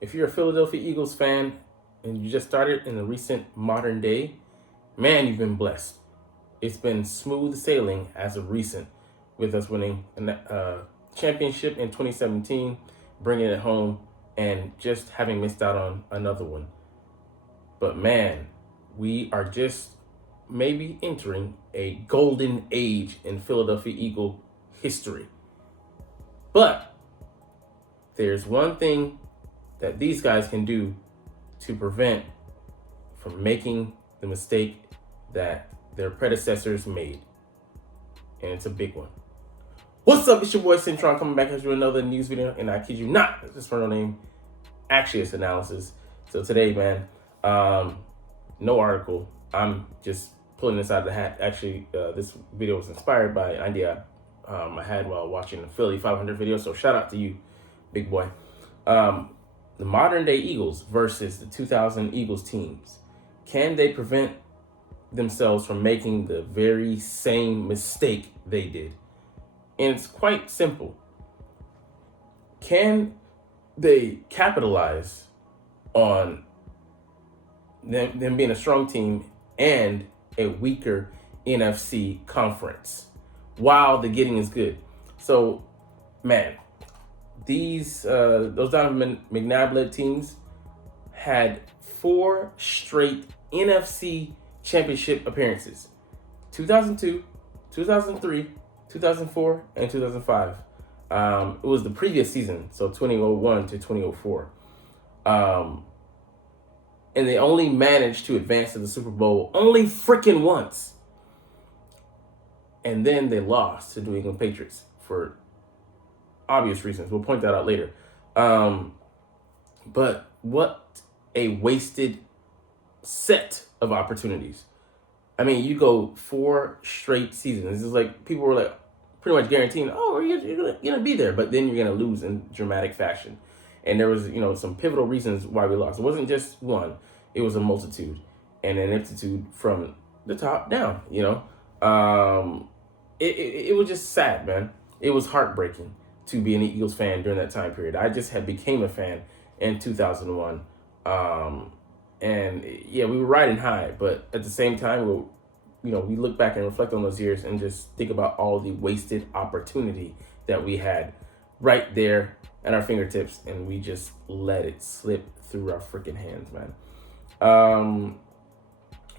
If you're a Philadelphia Eagles fan and you just started in the recent modern day, man, you've been blessed. It's been smooth sailing as of recent, with us winning a championship in 2017, bringing it home, and just having missed out on another one. But man, we are just maybe entering a golden age in Philadelphia Eagle history. But there's one thing that these guys can do to prevent from making the mistake that their predecessors made. And it's a big one. What's up? It's your boy Centron coming back with another news video. And I kid you not, it's just my real name. Actually, it's analysis. So today, man, no article. I'm just pulling this out of the hat. Actually, this video was inspired by an idea I had while watching the Philly 500 video. So shout out to you, big boy. The modern day Eagles versus the 2000 Eagles teams. Can they prevent themselves from making the very same mistake they did? And it's quite simple. Can they capitalize on them being a strong team and a weaker NFC conference while the getting is good? So, man, those Donovan McNabb-led teams had 4 straight NFC championship appearances: 2002, 2003, 2004, and 2005. It was the previous season, so 2001 to 2004. And they only managed to advance to the Super Bowl only freaking once. And then they lost to New England Patriots for obvious reasons. We'll point that out later. But what a wasted set of opportunities. I mean, you go 4 straight seasons. It's like people were like pretty much guaranteeing, oh, you're gonna be there, but then you're gonna lose in dramatic fashion. And there was, some pivotal reasons why we lost. It wasn't just one; it was a multitude and an ineptitude from the top down. It was just sad, man. It was heartbreaking to be an Eagles fan during that time period. I just became a fan in 2001. And yeah, we were riding high, but at the same time, we look back and reflect on those years and just think about all the wasted opportunity that we had right there at our fingertips, and we just let it slip through our freaking hands, man.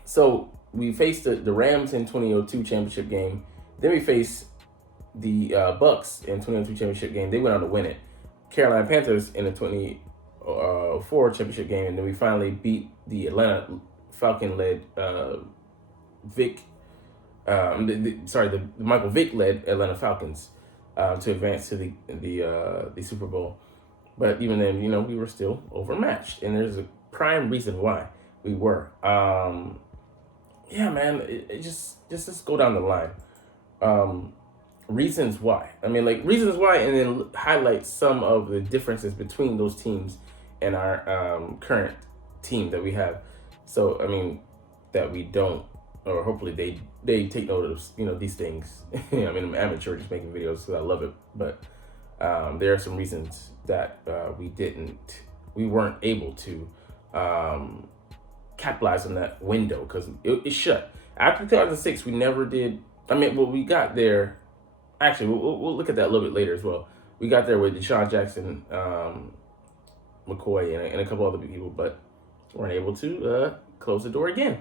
So we faced the Rams in 2002 championship game. Then we faced the Bucks in 2002 championship game. They went on to win it. Carolina Panthers in the 2004 championship game, and then we finally beat the Atlanta Falcon-led the Michael Vick-led Atlanta Falcons to advance to the Super Bowl. But even then, we were still overmatched, and there's a prime reason why we were. Yeah, man, it just go down the line. Reasons why. Reasons why, and then highlight some of the differences between those teams and our current team that we have. So, that we don't, or hopefully they take note of, these things. I'm amateur, just making videos because I love it. But there are some reasons that we weren't able to capitalize on that window because it shut. After 2006, we never did. We got there. Actually, we'll look at that a little bit later as well. We got there with Deshaun Jackson, McCoy, and a couple other people, but weren't able to close the door again.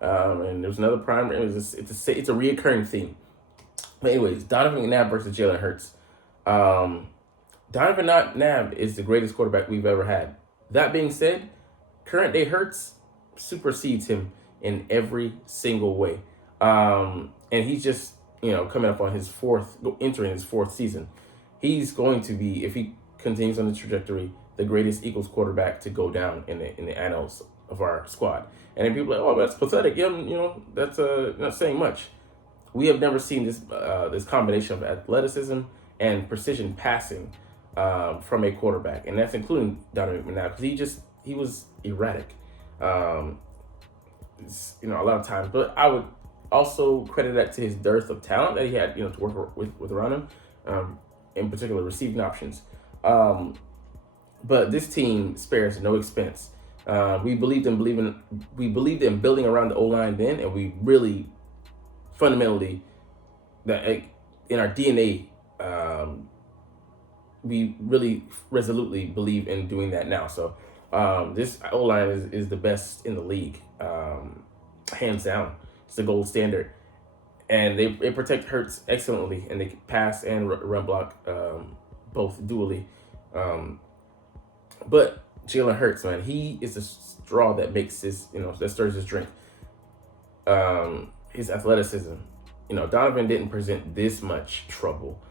And there's another prime. It's a reoccurring theme. But anyways, Donovan McNabb versus Jalen Hurts. Donovan McNabb is the greatest quarterback we've ever had. That being said, current day Hurts supersedes him in every single way. And he's just coming up on entering his 4th season. He's going to be, if he continues on the trajectory, the greatest Eagles quarterback to go down in the annals of our squad. And then people are like, oh, that's pathetic. Yeah, that's not saying much. We have never seen this combination of athleticism and precision passing from a quarterback, and that's including Donovan McNabb, because he was erratic, a lot of times. But I would also credit that to his dearth of talent that he had, to work with around him, in particular receiving options. But this team spares no expense. We believed in building around the O line then, and we really fundamentally that in our DNA, we really resolutely believe in doing that now. So this O line is the best in the league, hands down. It's the gold standard, and they protect Hurts excellently, and they pass and run block both dually. Um, but Jalen Hurts, man, he is the straw that makes that stirs his drink. His athleticism. Donovan didn't present this much trouble.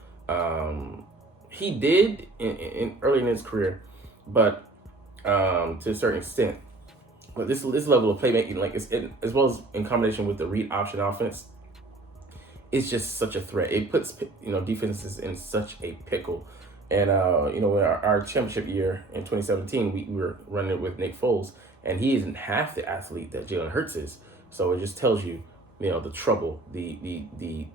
He did early in his career, but to a certain extent. But this level of playmaking, as well as in combination with the read option offense, it's just such a threat. It puts defenses in such a pickle. And in our championship year in 2017, we were running it with Nick Foles, and he isn't half the athlete that Jalen Hurts is. So it just tells you, the trouble, the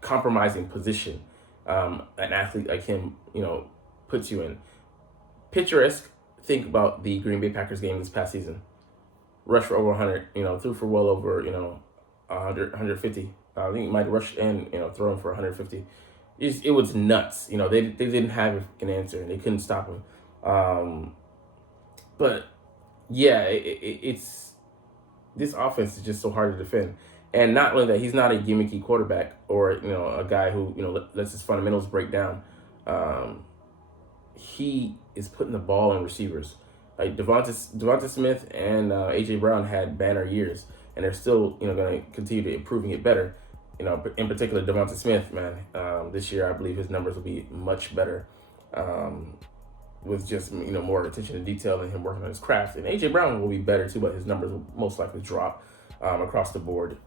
compromising position an athlete like him, puts you in. Picturesque. Think about the Green Bay Packers game this past season. Rushed for over 100, threw for well over, 100, 150. I think he might rush and, throw him for 150. It was nuts. They didn't have an answer, and they couldn't stop him. But yeah, it's this offense is just so hard to defend. And not only that, he's not a gimmicky quarterback or a guy who lets his fundamentals break down. He is putting the ball in receivers. Like Devonta Smith and AJ Brown had banner years, and they're still going to continue to improving it better. In particular, Devonta Smith, man, this year I believe his numbers will be much better, with just more attention to detail and him working on his craft. And AJ Brown will be better too, but his numbers will most likely drop across the board.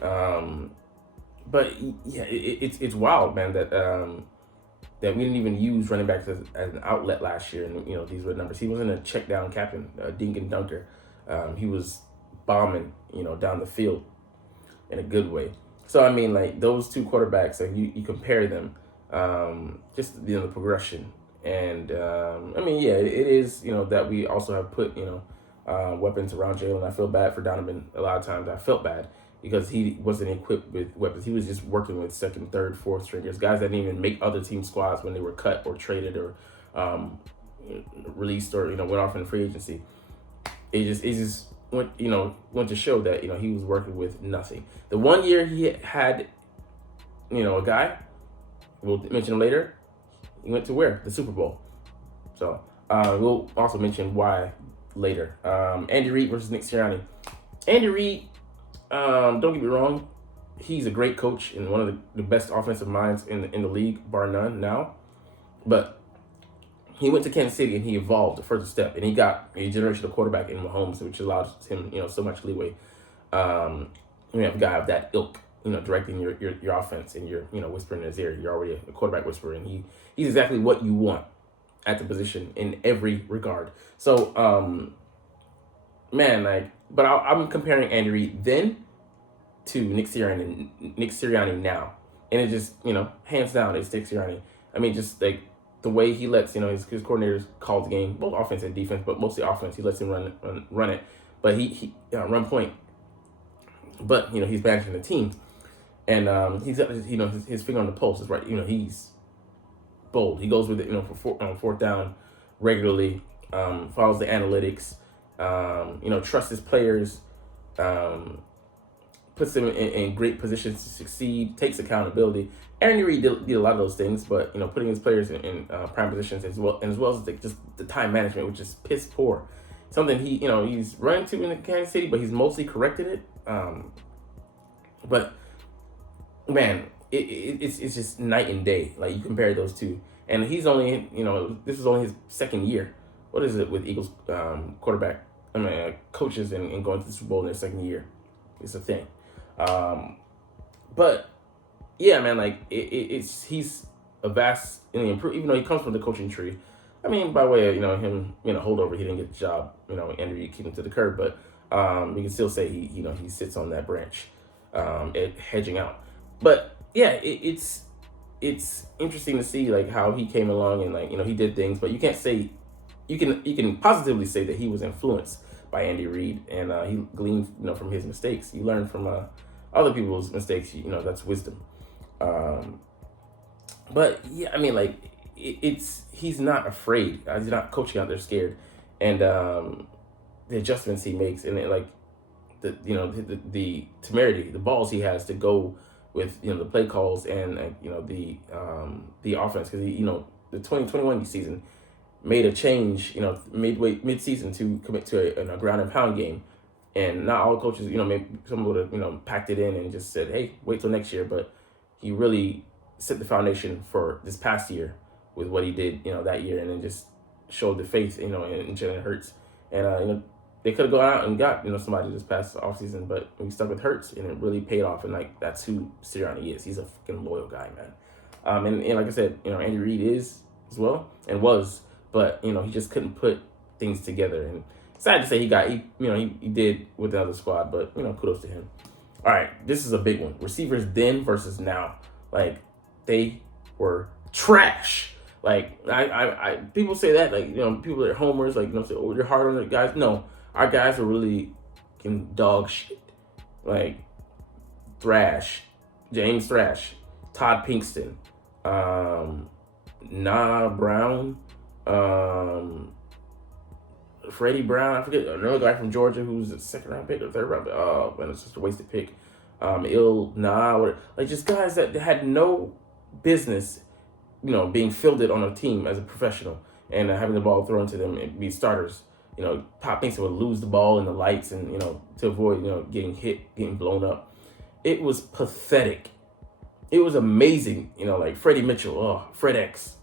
But yeah, it's wild, man, that that we didn't even use running backs as an outlet last year, and these were numbers. He wasn't a check down captain, a dink and dunker. He was bombing, down the field in a good way. So I mean, like those two quarterbacks, like you compare them, just the progression, and I mean, yeah, it is that we also have put weapons around Jalen. I feel bad for Donovan a lot of times. I felt bad because he wasn't equipped with weapons. He was just working with second, third, fourth stringers, guys that didn't even make other team squads when they were cut or traded or released or went off in free agency. It just went to show that he was working with nothing. The one year he had a guy, we'll mention him later, he went to where? The Super Bowl. So we'll also mention why later. Andy Reid versus Nick Sirianni. Andy Reid, don't get me wrong, he's a great coach and one of the best offensive minds in the league, bar none now. But he went to Kansas City and he evolved a further step, and he got a generational quarterback in Mahomes, which allows him so much leeway. You have a guy of that ilk, directing your offense, and you're whispering in his ear. You're already a quarterback whisperer, and he's exactly what you want at the position in every regard. So man, but I'm comparing Andy Reid then to Nick Sirianni now, and it just hands down it's Nick Sirianni. I mean, just like the way he lets his coordinators call the game, both offense and defense, but mostly offense. He lets him run it, but he run point. But he's managing the team, and he's got his finger on the pulse is right. He's bold. He goes with it for fourth down regularly. Follows the analytics. Trusts his players. Puts them in great positions to succeed. Takes accountability. Aaron Reed did a lot of those things, but putting his players in prime positions as well as just the time management, which is piss poor. Something he's run into in Kansas City, but he's mostly corrected it. But man, it's just night and day. Like you compare those two, and he's only this is only his second year. What is it with Eagles quarterback? Coaches and going to the Super Bowl in their second year. It's a thing. But yeah, man, like he's a vast improve. Even though he comes from the coaching tree. I mean, by way of him holdover, he didn't get the job. Andrew keep him to the curb, but you can still say he sits on that branch, hedging out. But yeah, it's interesting to see like how he came along and he did things, but you can't say you can positively say that he was influenced by Andy Reid, and he gleaned from his mistakes. You learn from other people's mistakes. That's wisdom. But yeah, I mean, like it's he's not afraid. He's not coaching out there scared, and the adjustments he makes, and like the temerity, the balls he has to go with the play calls and the offense, because the 2021 season made a change midway mid season to commit to a ground and pound game, and not all coaches maybe some would have packed it in and just said, hey, wait till next year, but he really set the foundation for this past year with what he did that year, and then just showed the faith in Jalen Hurts, and they could have gone out and got somebody this past offseason, but we stuck with Hurts, and it really paid off. And like that's who Sirianni is. He's a fucking loyal guy, man. And like I said, Andy Reid is as well and was, but he just couldn't put things together. And sad to say he did with the other squad, but kudos to him. All right, this is a big one. Receivers then versus now. Like they were trash. Like I people say that, like people are homers, like say, oh, you're hard on the guys. No. Our guys are really dog shit. Like James Thrash, Todd Pinkston, Nah Brown, Freddie Brown. I forget another guy from Georgia who's a second round pick or third round pick. Oh man, it's just a wasted pick. Just guys that had no business, being fielded on a team as a professional and having the ball thrown to them and be starters. Todd Pinkston would lose the ball in the lights and, to avoid, getting hit, getting blown up. It was pathetic. It was amazing, like Freddie Mitchell, Fred X.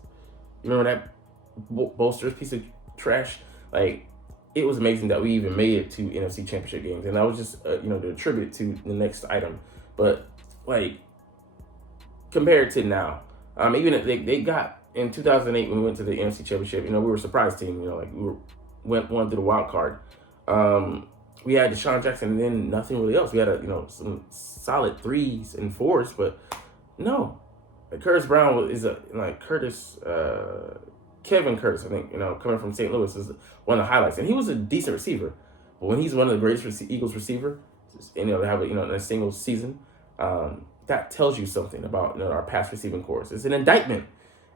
You remember that bolster's piece of trash? Like, it was amazing that we even made it to NFC Championship games. And that was just, to attribute to the next item. But, like, compared to now, even they got, in 2008 when we went to the NFC Championship, we were a surprise team, we went through the wild card. We had Deshaun Jackson and then nothing really else. We had some solid 3s and 4s, but no. Curtis Brown Kevin Curtis, I think, coming from St. Louis is one of the highlights. And he was a decent receiver. But when he's one of the greatest Eagles receiver, and to have in a single season, that tells you something about our pass receiving corps. It's an indictment.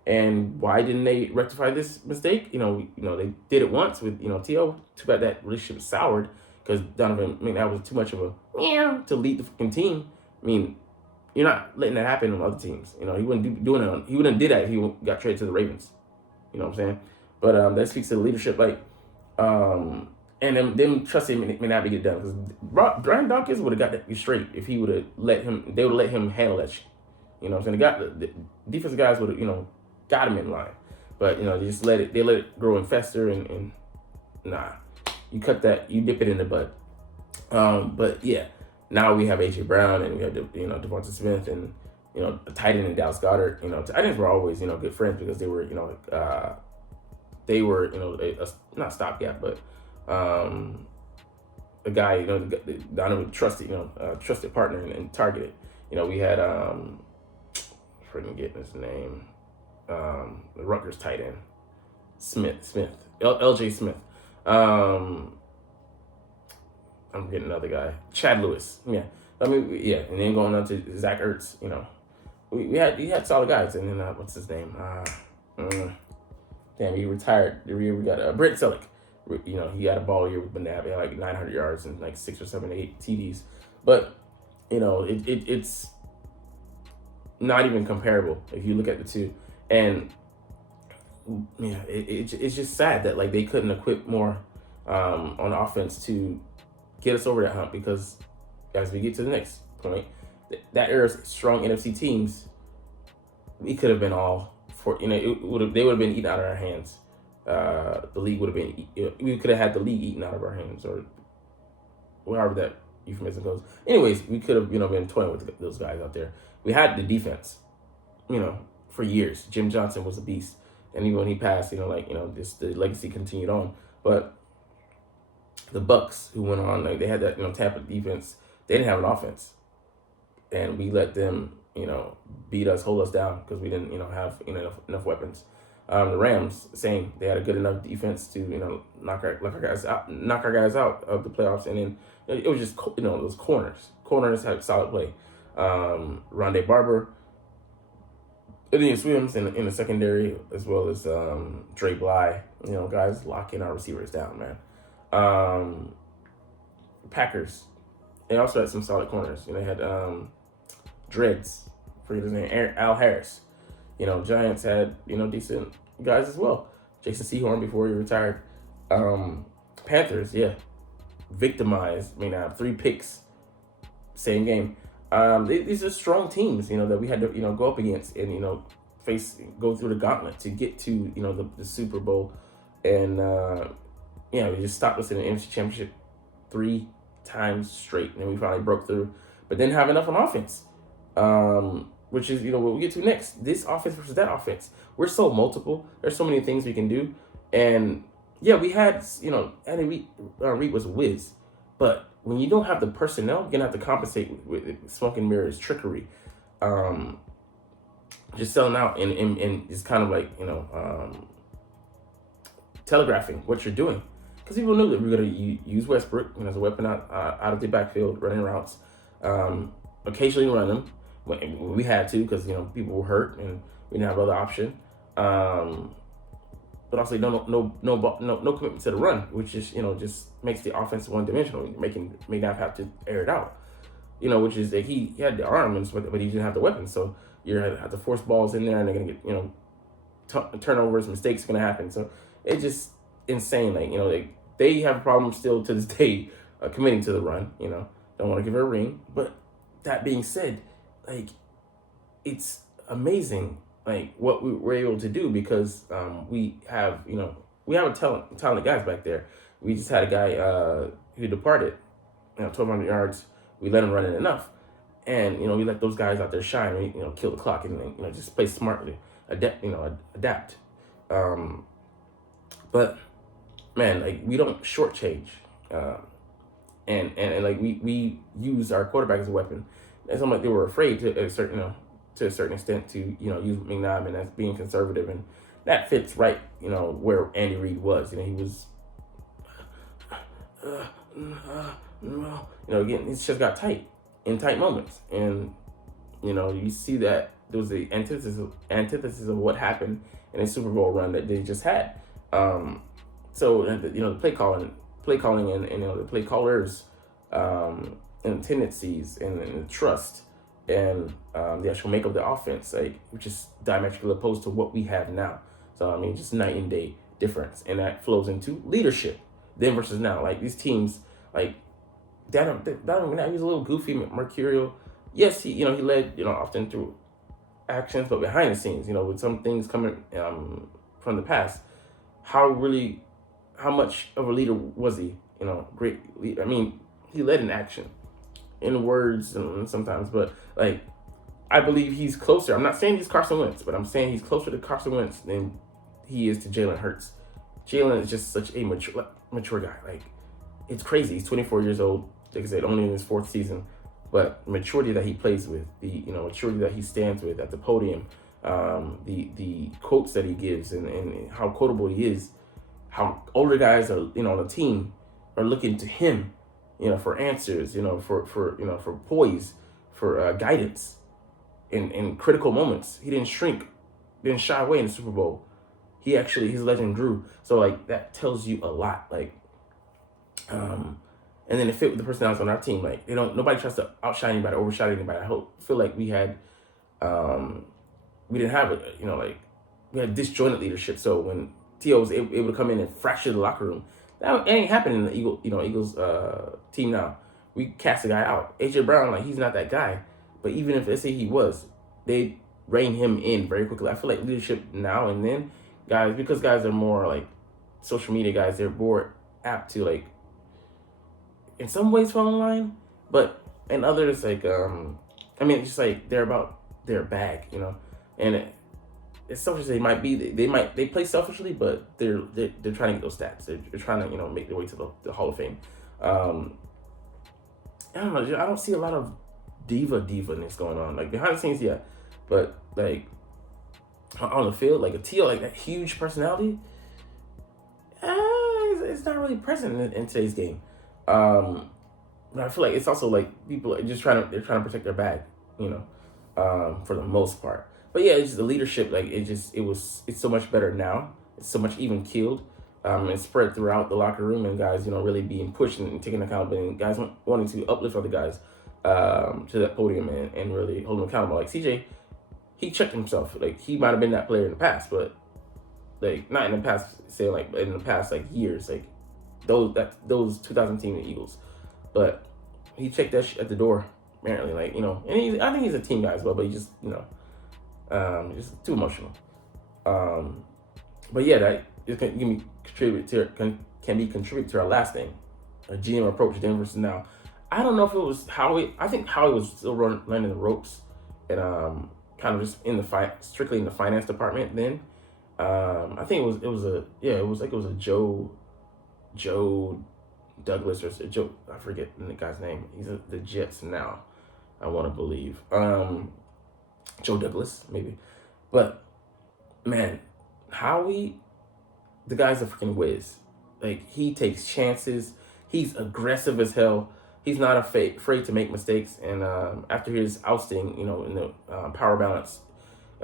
And why didn't they rectify this mistake? They did it once with T.O. Too bad that relationship soured because Donovan. That was too much of a to lead the fucking team. You're not letting that happen on other teams. He wouldn't doing it. He wouldn't do that if he got traded to the Ravens. You know what I'm saying? But that speaks to the leadership. And them trusting him may not be get done because Brian Dawkins would have got that straight if he would have let him. They would have let him handle that shit. You know what I'm saying? The defensive guys would have got him in line, but they just let it grow and fester, and nah, you cut that, you dip it in the bud. But yeah, now we have AJ Brown and we have Devonta Smith and a tight end in Dallas Goedert. Tight ends were always good friends because they were not stopgap, but a guy Donovan trusted trusted partner and targeted. We had forgetting his name. The Rutgers tight end, LJ Smith. I'm getting another guy, Chad Lewis. Yeah, and then going on to Zach Ertz. We had solid guys, and then what's his name? Damn, he retired. We got Brent Selleck. He had a ball year with Banab. He had like 900 yards and like 6 or 7 or 8 TDs. But it's not even comparable if you look at the two. And it's just sad that like they couldn't equip more on offense to get us over that hump, because as we get to the next point, that era's strong NFC teams, we could have been all for they would have been eaten out of our hands. The league would have been we could have had the league eaten out of our hands, or however that euphemism goes. Anyways, we could have been toying with those guys out there. We had the defense, for years. Jim Johnson was a beast, and even when he passed, the legacy continued on. But the Bucks, who went on, they had that Tampa defense. They didn't have an offense, and we let them hold us down because we didn't have enough weapons. The Rams, same. They had a good enough defense to knock our guys out of the playoffs, and then it was just those corners. Corners had solid play. Rondé Barber, Aeneas Williams in the secondary, as well as Dre Bly. Guys locking our receivers down, man. Packers, they also had some solid corners. They had Dreads, forget his name, Al Harris. Giants had decent guys as well. Jason Sehorn before he retired. Panthers, yeah, victimized. I mean, 3 picks, same game. These are strong teams, that we had to go up against and go through the gauntlet to get to the Super Bowl, and we just stopped us in the NFC Championship 3 times straight, and then we finally broke through, but didn't have enough on offense. Which is what we get to next. This offense versus that offense. We're so multiple. There's so many things we can do, and yeah, we had Andy Reid was a whiz, but when you don't have the personnel, you're gonna have to compensate with smoke and mirrors, trickery, just selling out, and it's kind of like telegraphing what you're doing, because people knew that we were gonna use Westbrook as a weapon out of the backfield, running routes, occasionally run them. We had to, because people were hurt and we didn't have other option. But also no commitment to the run, which is just makes the offense one dimensional, making McNabb have to air it out. Which is that he had the arm, but he didn't have the weapon. So you have to force balls in there, and they're gonna get turnovers, mistakes are gonna happen. So it's just insane. They have a problem still to this day committing to the run. Don't want to give her a ring. But that being said, it's amazing what we were able to do, because we have a talented guys back there. We just had a guy who departed, 1,200 yards. We let him run it enough, and we let those guys out there shine. We kill the clock and just play smartly, adapt. But man, we don't shortchange, and we use our quarterback as a weapon. It's almost like they were afraid to a certain extent to use McNabb, and that's being conservative, and that fits right where Andy Reid was. He was again, he's just got tight in tight moments, and you see that there was the antithesis of what happened in a Super Bowl run that they just had. So the play calling and the play callers and tendencies and the trust and the actual makeup of the offense, which is diametrically opposed to what we have now. So just night and day difference, and that flows into leadership then versus now. These teams, Donovan McNabb, he's a little goofy, mercurial. Yes, he led often through actions, but behind the scenes, with some things coming from the past, how much of a leader was he? Great. He led in action, in words and sometimes, but I believe he's closer. I'm not saying he's Carson Wentz, but I'm saying he's closer to Carson Wentz than he is to Jalen Hurts. Jalen is just such a mature guy. It's crazy. He's 24 years old. Like I said, only in his 4th season, but maturity that he plays with, the maturity that he stands with at the podium, the quotes that he gives, and how quotable he is, how older guys are on the team are looking to him, for answers, for poise, for guidance in critical moments. He didn't shrink, didn't shy away in the Super Bowl. His legend grew. So that tells you a lot. And then it fit with the personalities on our team. Nobody tries to outshine anybody, overshine anybody. I feel like we had, we didn't have it, we had disjointed leadership. So when T.O. was able to come in and fracture the locker room, that ain't happening in the Eagles team now. We cast a guy out. A.J. Brown, he's not that guy. But even if, let's say he was, they rein him in very quickly. I feel like leadership now and then, guys, because guys are more social media guys, they're more apt to in some ways fall in line, but in others they're about their bag, and as selfish as they might be, they play selfishly, but they're trying to get those stats. They're trying to make their way to the Hall of Fame. I don't know. I don't see a lot of diva-ness going on. Behind the scenes, yeah, but on the field, like a T.O., like that huge personality, it's not really present in today's game. But I feel like it's also like people are just they're trying to protect their bag, you know, for the most part. But yeah, it's just the leadership, like it's so much better now. It's so much even keeled. And spread throughout the locker room, and guys, you know, really being pushed and taking accountability, and guys wanting to uplift other guys to that podium and really hold them accountable. Like CJ, he checked himself. Like, he might have been that player in the past, but like not in the past, say like in the past like years, like those 2010 Eagles. But he checked that shit at the door, apparently. Like, you know, and I think he's a team guy as well, but he just, you know, just too emotional. But yeah, that it can be contribute to our last thing, a GM approach then versus now. I don't know if it was Howie. I think Howie was still learning the ropes, and kind of just strictly in the finance department then. I think it was a Joe Douglas or Joe, I forget the guy's name. He's the Jets now, I want to believe. Joe Douglas maybe, but man, Howie, the guy's a freaking whiz. Like, he takes chances. He's aggressive as hell. He's not afraid to make mistakes. And after his ousting, you know, in the power balance,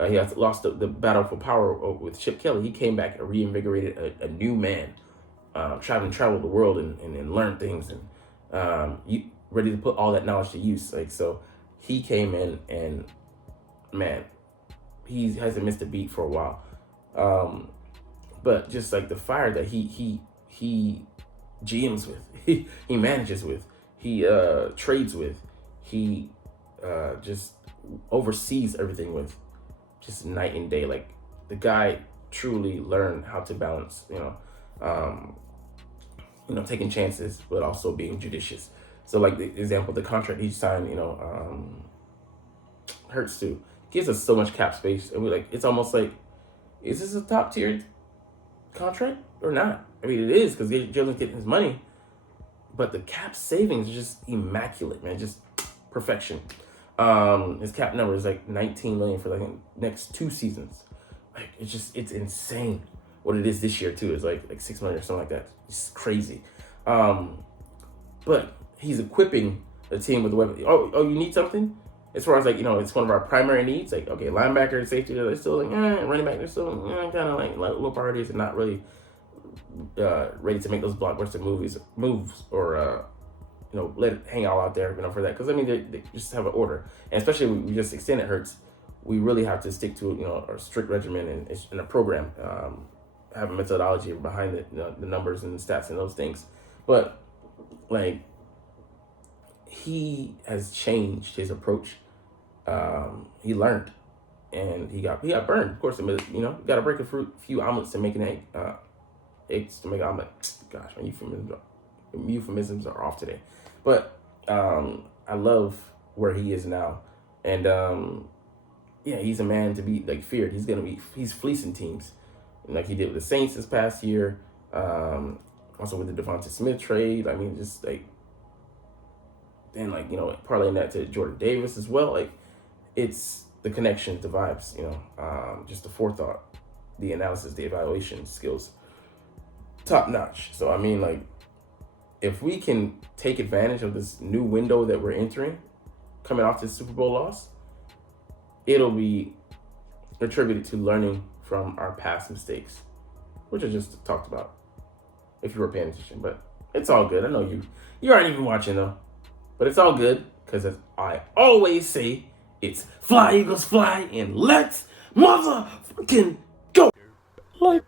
he has lost the battle for power with Chip Kelly. He came back and reinvigorated a new man, traveled the world and learned things, and ready to put all that knowledge to use. Like, so he came in, and man, he hasn't missed a beat for a while. But just like the fire that he GMs with, he manages with, he trades with, he just oversees everything with, just night and day. Like, the guy truly learned how to balance, taking chances, but also being judicious. So like the example, the contract he signed, Hurts to, gives us so much cap space, and it's almost like, is this a top tier contract or not? I mean, it is, because Jalen's getting his money, but the cap savings is just immaculate, man. Just perfection. His cap number is like $19 million for like the next 2 seasons. Like, it's insane. What it is this year too is like $6 million or something like that. It's crazy. But he's equipping the team with the weapon. Oh, you need something? As far as like, it's one of our primary needs. Like, okay, linebacker, safety, they're still like, running back, they're still kind of like low priorities and not really ready to make those blockbuster moves or let it hang all out there, for that. Because I mean, they just have an order, and especially we just extended Hurts, we really have to stick to a strict regimen and a program, have a methodology behind it, the numbers and the stats and those things. But like, he has changed his approach. He learned, and he got burned. Of course, you got to break a few omelets to make an eggs to make an omelet. Gosh, my euphemisms are off today. But I love where he is now, and he's a man to be like feared. He's fleecing teams, like he did with the Saints this past year. Also with the Devonta Smith trade. I mean, just like, and like, parlaying that to Jordan Davis as well. Like, it's the connection, the vibes, just the forethought, the analysis, the evaluation skills, top notch. So I mean, like, if we can take advantage of this new window that we're entering, coming off this Super Bowl loss, it'll be attributed to learning from our past mistakes, which I just talked about, if you were paying attention. But it's all good. I know you aren't even watching though, but it's all good, because as I always say, it's fly, Eagles, fly, and let's motherfucking go. Like,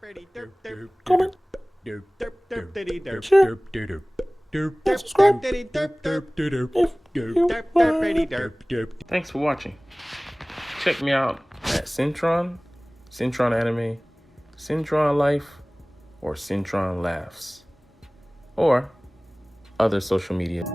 comment, share, subscribe. Thanks for watching. Check me out at Centron Anime, Centron Life, or Centron Laughs, or other social media.